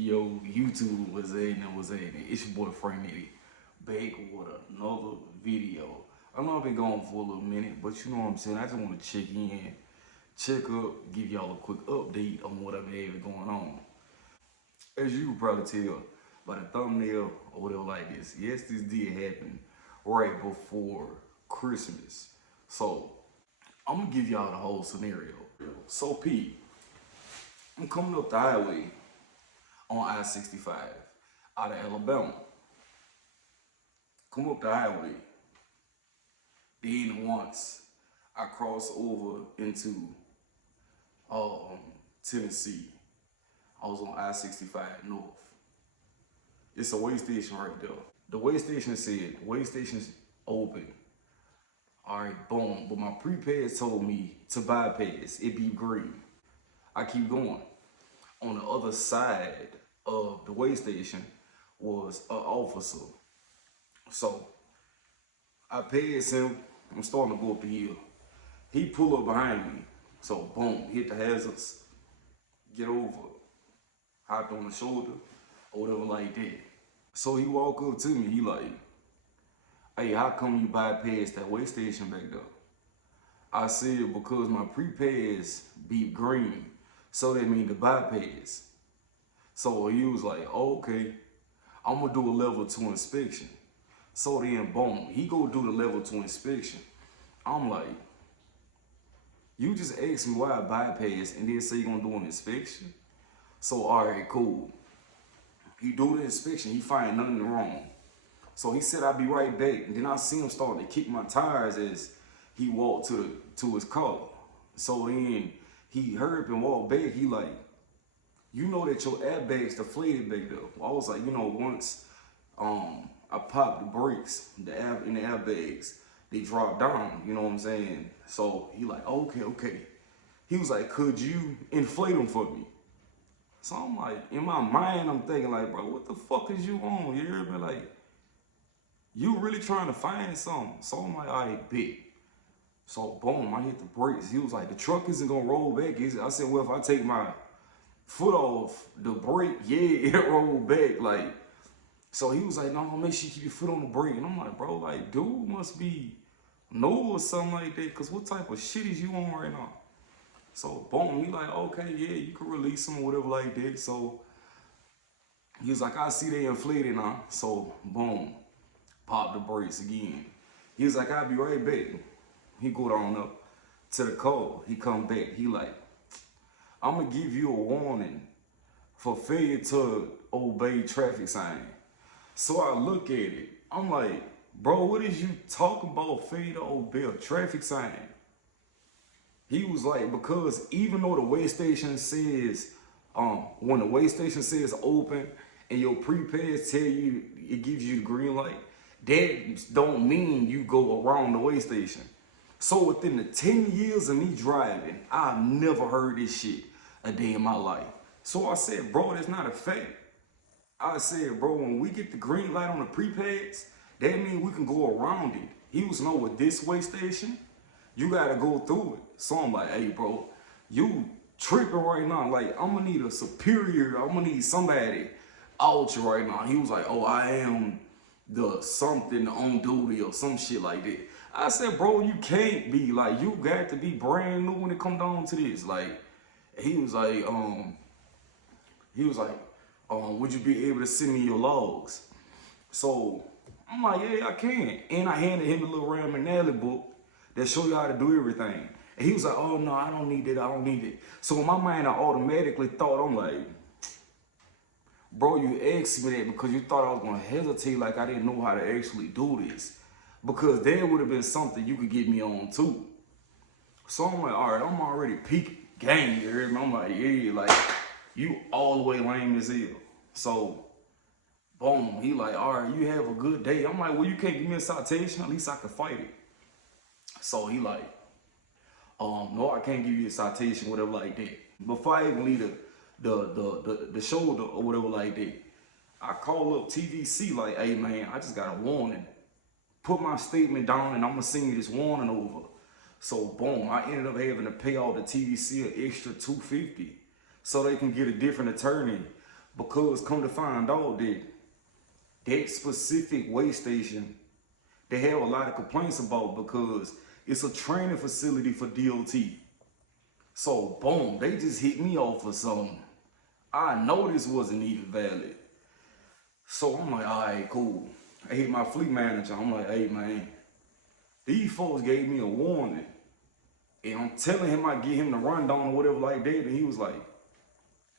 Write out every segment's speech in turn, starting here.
Yo, YouTube was in. It's your boy Frank Nitty, back with another video. I know I've been gone for a little minute, but you know what I'm saying? I just want to check in, check up, give y'all a quick update on what I've had going on. As you can probably tell by the thumbnail or whatever like this, yes, this did happen right before Christmas. So, I'm gonna give y'all the whole scenario. So, Pete, I'm coming up the highway on I-65 out of Alabama. Come up the highway. Then once I cross over into Tennessee, I was on I-65 north. It's a way station right there. The way station said, way station's open. All right, boom. But my prepaid told me to bypass. It be green. I keep going. On the other side of the way station was an officer. So I pass him. I'm starting to go up the hill. He pull up behind me. So boom, hit the hazards, get over, hopped on the shoulder, or whatever like that. So he walk up to me, he like, hey, how come you bypassed that way station back there? I said, because my prepads beep green, so that mean the bypass. So he was like, oh, okay, I'm gonna do a level 2 inspection. So then, boom, he go do the level 2 inspection. I'm like, you just asked me why I bypassed and then say you're gonna do an inspection? So, all right, cool. He do the inspection, he find nothing wrong. So he said I'd be right back. And then I see him starting to kick my tires as he walked to his car. So then he hurried up and walked back. He like, you know that your airbags deflated back there. I was like, you know, once I popped the brakes, in the airbags, they dropped down, you know what I'm saying? So he like, okay. He was like, could you inflate them for me? So I'm like, in my mind, I'm thinking like, bro, what the fuck is you on? You hear me? Like, you really trying to find something. So I'm like, all right, bet. So boom, I hit the brakes. He was like, the truck isn't gonna roll back, is it? I said, well, if I take my foot off the brake, yeah, it rolled back. Like, so he was like, no, make sure you keep your foot on the brake. And I'm like, bro, like, dude must be new or something like that, because what type of shit is you on right now? So boom, he like, okay, yeah, you can release him or whatever like that. So he was like, I see they inflated now. So boom, pop the brakes again. He was like, I'll be right back. He go down up to the car. He come back. He like, I'm gonna give you a warning for failure to obey traffic sign. So I look at it. I'm like, bro, what is you talking about failure to obey a traffic sign? He was like, because even though the way station says, when the way station says open and your prepads tell you, it gives you the green light, that don't mean you go around the way station. So within the 10 years of me driving, I've never heard this shit a day in my life. So I said, bro, that's not a fact. I said, bro, when we get the green light on the prepads, that means we can go around it. He was know with this way station, you gotta go through it. So I'm like, hey, bro, you tripping right now. Like, I'm gonna need a superior, I'm gonna need somebody out you right now. He was like, oh, I am the something on duty or some shit like that. I said, bro, you can't be. Like, you got to be brand new when it come down to this. Like, he was like, would you be able to send me your logs? So I'm like, yeah, I can. And I handed him a little Ram and Nally book that show you how to do everything. And he was like, oh no, I don't need it, I don't need it. So in my mind, I automatically thought, I'm like, bro, you asked me that because you thought I was gonna hesitate, like I didn't know how to actually do this. Because there would have been something you could get me on too. So I'm like, all right, I'm already peak game, you heard me? I'm like, yeah, like, you all the way lame as hell. So, boom, he like, all right, you have a good day. I'm like, well, you can't give me a citation, at least I can fight it. So he like, no, I can't give you a citation, whatever like that. Before I even leave the shoulder or whatever like that, I call up TVC like, hey man, I just got a warning. Put my statement down and I'm gonna send you this warning over. So boom, I ended up having to pay all the TVC an extra $250 so they can get a different attorney Because come to find out that that specific way station, they have a lot of complaints about because it's a training facility for DOT. So boom, they just hit me off for something. I know this wasn't even valid. So I'm like, all right, cool. I hit my fleet manager. I'm like, hey man, these folks gave me a warning. And I'm telling him I get him the rundown or whatever like that. And he was like,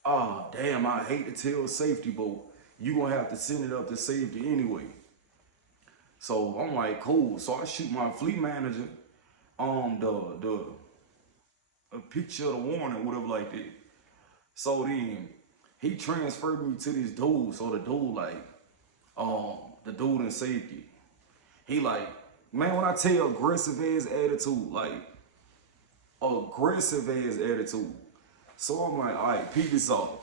ah, oh, damn, I hate to tell safety, but you gonna have to send it up to safety anyway. So I'm like, cool. So I shoot my fleet manager a picture of the warning, whatever like that. So then he transferred me to this dude. So the dude like, the dude in safety. He like, man, when I tell you aggressive ass attitude, like aggressive ass attitude. So I'm like, all right, peep this off.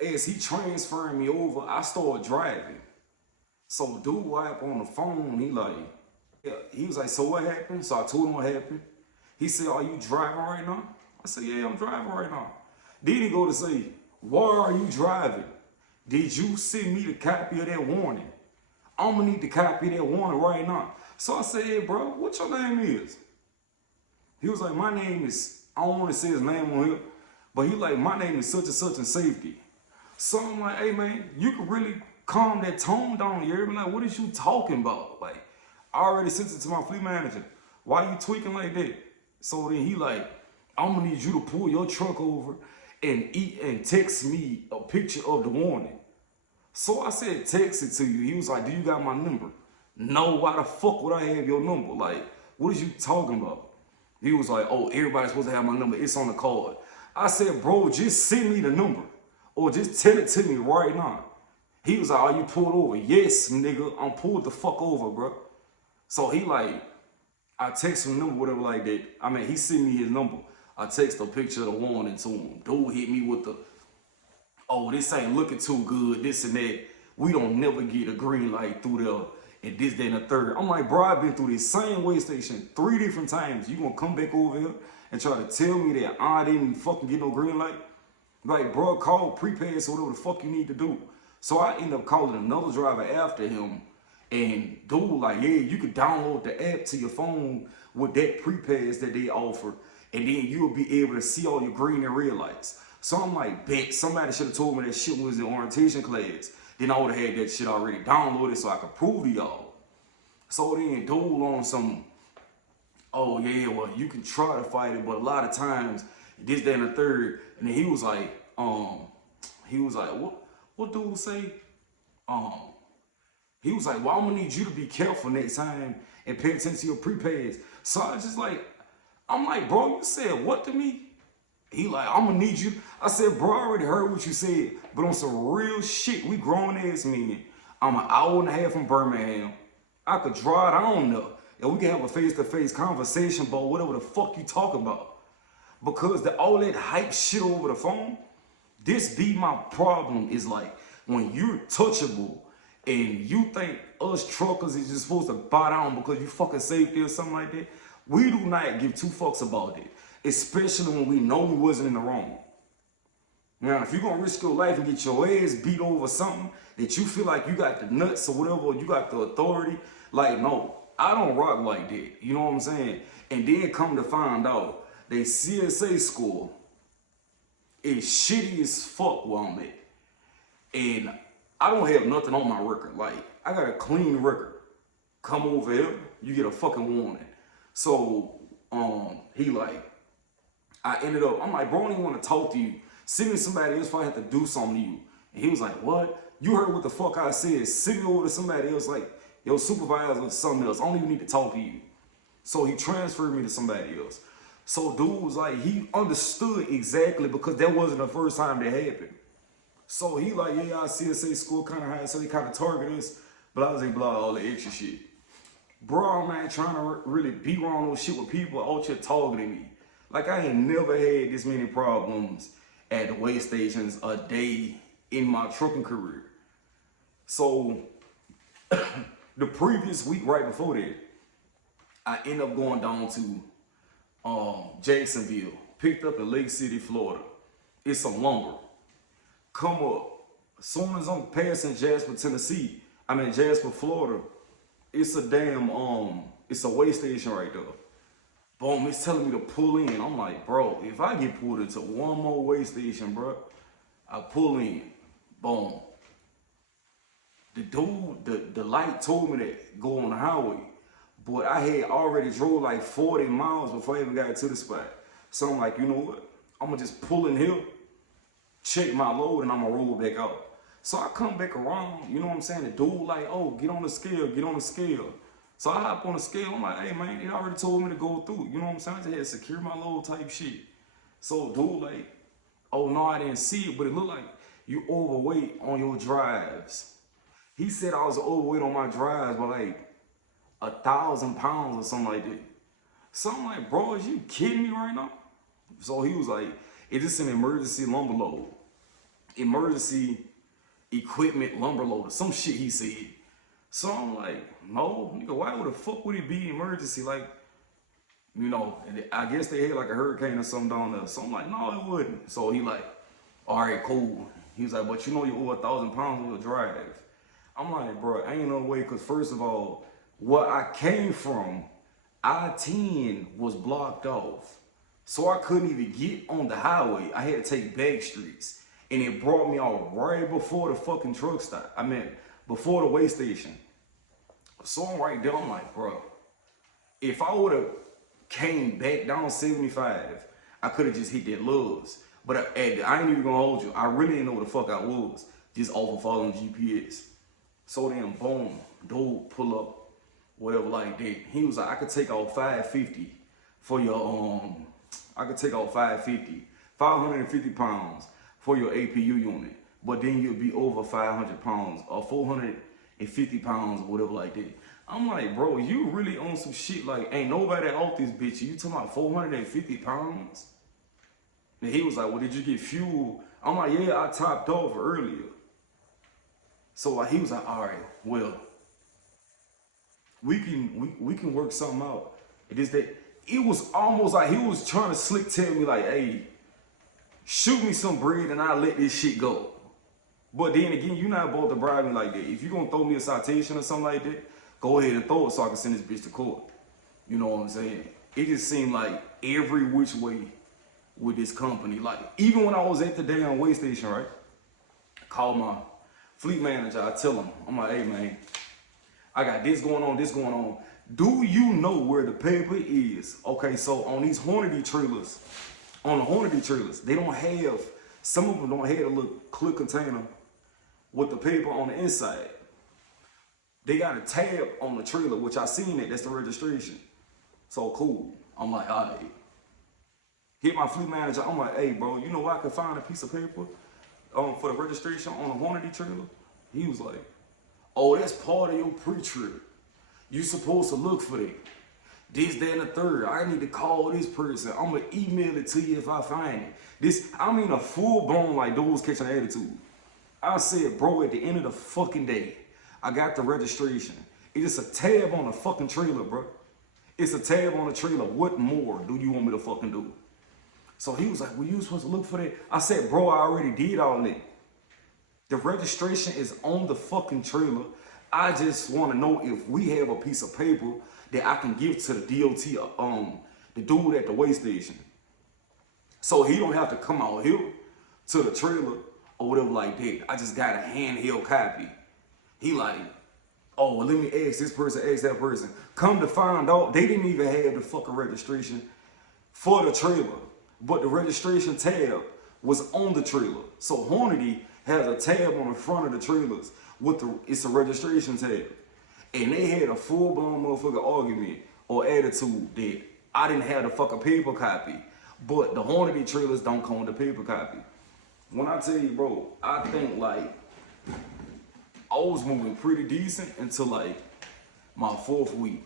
As he transferring me over, I start driving. So dude wipe on the phone, he like, yeah, he was like, so what happened? So I told him what happened. He said, are you driving right now? I said, yeah, I'm driving right now. Then he go to say, why are you driving? Did you send me the copy of that warning? I'm gonna need the copy of that warning right now. So I said, hey bro, what your name is? He was like, my name is, I don't want to say his name on here, but he like, my name is such and such in safety. So I'm like, hey man, you can really calm that tone down here. I'm like, what is you talking about? Like, I already sent it to my fleet manager. Why you tweaking like that? So then he like, I'm gonna need you to pull your truck over and text me a picture of the warning. So I said, text it to you. He was like, do you got my number? No, why the fuck would I have your number? Like, what is you talking about? He was like, oh, everybody's supposed to have my number. It's on the card. I said, bro, just send me the number. Or just tell it to me right now. He was like, are you pulled over? Yes, nigga, I'm pulled the fuck over, bro. So he like, I text him the number, whatever like that. I mean, he sent me his number. I text a picture of the warning to him. Dude hit me with the, oh, this ain't looking too good, this and that. We don't never get a green light through there and this, that, and the third. I'm like, bro, I've been through this same way station 3 different times. You gonna come back over here and try to tell me that I didn't fucking get no green light? Like, bro, call prepass or whatever the fuck you need to do. So I end up calling another driver after him. And dude like, yeah, you could download the app to your phone with that prepass that they offer. And then you'll be able to see all your green and red lights. So I'm like, bet, somebody should have told me that shit was in orientation class. Then I would have had that shit already downloaded so I could prove to y'all. So then dude on some, oh yeah, well, you can try to fight it, but a lot of times, this, that, and the third. And then he was like, what dude say? He was like, well, I'm gonna need you to be careful next time and pay attention to your prepays. So I just like, I'm like, bro, you said what to me? He like, I'm gonna need you. I said, bro, I already heard what you said, but on some real shit, we grown ass men. I'm an hour and a half from Birmingham. I could drive down there and we can have a face-to-face conversation about whatever the fuck you talking about. Because all that hype shit over the phone, this be my problem is like, when you're touchable and you think us truckers is just supposed to bow down because you fucking safety or something like that, we do not give 2 fucks about it. Especially when we know we wasn't in the wrong. Now, if you're gonna risk your life and get your ass beat over something that you feel like you got the nuts or whatever, or you got the authority, like, no, I don't rock like that. You know what I'm saying? And then come to find out, they CSA score is shitty as fuck where I'm at. And I don't have nothing on my record. Like, I got a clean record. Come over here, you get a fucking warning. So, he like, I ended up, I'm like, bro, I don't even want to talk to you. Send me somebody else if I have to do something to you. And he was like, what? You heard what the fuck I said. Send me over to somebody else, like your supervisor or something else. I don't even need to talk to you. So he transferred me to somebody else. So dude was like, he understood exactly because that wasn't the first time that happened. So he like, yeah, our CSA score kind of high, so he kind of targeted us. But I was like, blah, all the extra shit. Bro, I'm not trying to really be wrong with shit with people out here targeting me. Like, I ain't never had this many problems at the weigh stations a day in my trucking career. So, the previous week right before that, I ended up going down to Jacksonville, picked up in Lake City, Florida. It's some lumber. come up. As soon as I'm passing Jasper, Tennessee, I'm in Jasper, Florida. It's a damn it's a way station right there. Boom, it's telling me to pull in. I'm like, bro, if I get pulled into one more way station, bro, I pull in. Boom. The dude, the light told me to go on the highway. But I had already drove like 40 miles before I even got to the spot. So I'm like, you know what? I'm gonna just pull in here, check my load, and I'm gonna roll back out. So I come back around, you know what I'm saying? The dude like, oh, get on the scale, get on the scale. So I hop on the scale, I'm like, hey man, they already told me to go through. You know what I'm saying? I just had to secure my load type shit. So dude like, oh no, I didn't see it, but it looked like you overweight on your drives. He said I was overweight on my drives by like 1,000 pounds or something like that. So I'm like, bro, is you kidding me right now? So he was like, it's just an emergency lumber load. Emergency equipment lumber loader. Some shit he said. So I'm like, no, nigga, why would the fuck would it be emergency? Like, you know, I guess they had like a hurricane or something down there. So I'm like, no, it wouldn't. So he like, all right, cool. He was like, but you know you owe 1,000 pounds on your drive. I'm like, bro, ain't no way, because first of all, where I came from, I-10 was blocked off. So I couldn't even get on the highway. I had to take back streets. And it brought me out right before the fucking truck stop. I mean, before the way station. So I'm right there, I'm like, bro, if I would have came back down 75, I could have just hit that Loves. But I ain't even gonna hold you. I really didn't know where the fuck I was. Just off of following GPS. So then, boom, dude pull up, whatever like that. He was like, I could take out 550 for your, I could take out 550 pounds for your APU unit. But then you'll be over 500 pounds or 450 pounds or whatever like that. I'm like, bro, you really on some shit like, ain't nobody off this bitch. You talking about 450 pounds? And he was like, well, did you get fuel? I'm like, yeah, I topped off earlier. So like, he was like, all right, well, we can work something out. It is that it was almost like he was trying to slick tell me like, hey, shoot me some bread and I'll let this shit go. But then again, you're not about to bribe me like that. If you're gonna throw me a citation or something like that, go ahead and throw it so I can send this bitch to court. You know what I'm saying? It just seemed like every which way with this company. Like, even when I was at the damn way station, right? I called my fleet manager, I tell him, I'm like, hey man, I got this going on, this going on. Do you know where the paper is? Okay, so on these Hornady trailers, on the Hornady trailers, they don't have, some of them don't have a little clear container with the paper on the inside. They got a tab on the trailer, which I seen it, that's the registration. So cool. I'm like, all right. Hit my fleet manager, I'm like, hey bro, you know where I could find a piece of paper for the registration on a Hornady trailer? He was like, oh, that's part of your pre-trip. You supposed to look for that. This, that, and the third. I need to call this person. I'm gonna email it to you if I find it. This, I mean a full-blown like dudes catching attitude. I said, bro, at the end of the fucking day, I got the registration. It's just a tab on the fucking trailer, bro. It's a tab on the trailer. What more do you want me to fucking do? So he was like, well, you were supposed to look for that. I said, bro, I already did all that. The registration is on the fucking trailer. I just want to know if we have a piece of paper that I can give to the DOT, the dude at the way station. So he don't have to come out here to the trailer or whatever like that. I just got a handheld copy. He like, oh, well, let me ask this person, ask that person. Come to find out, they didn't even have the fucking registration for the trailer. But the registration tab was on the trailer. So Hornady has a tab on the front of the trailers with it's a registration tab. And they had a full-blown motherfucker argument or attitude that I didn't have the fucking paper copy. But the Hornady trailers don't come with the paper copy. When I tell you, bro, I think like I was moving pretty decent until like my 4th week.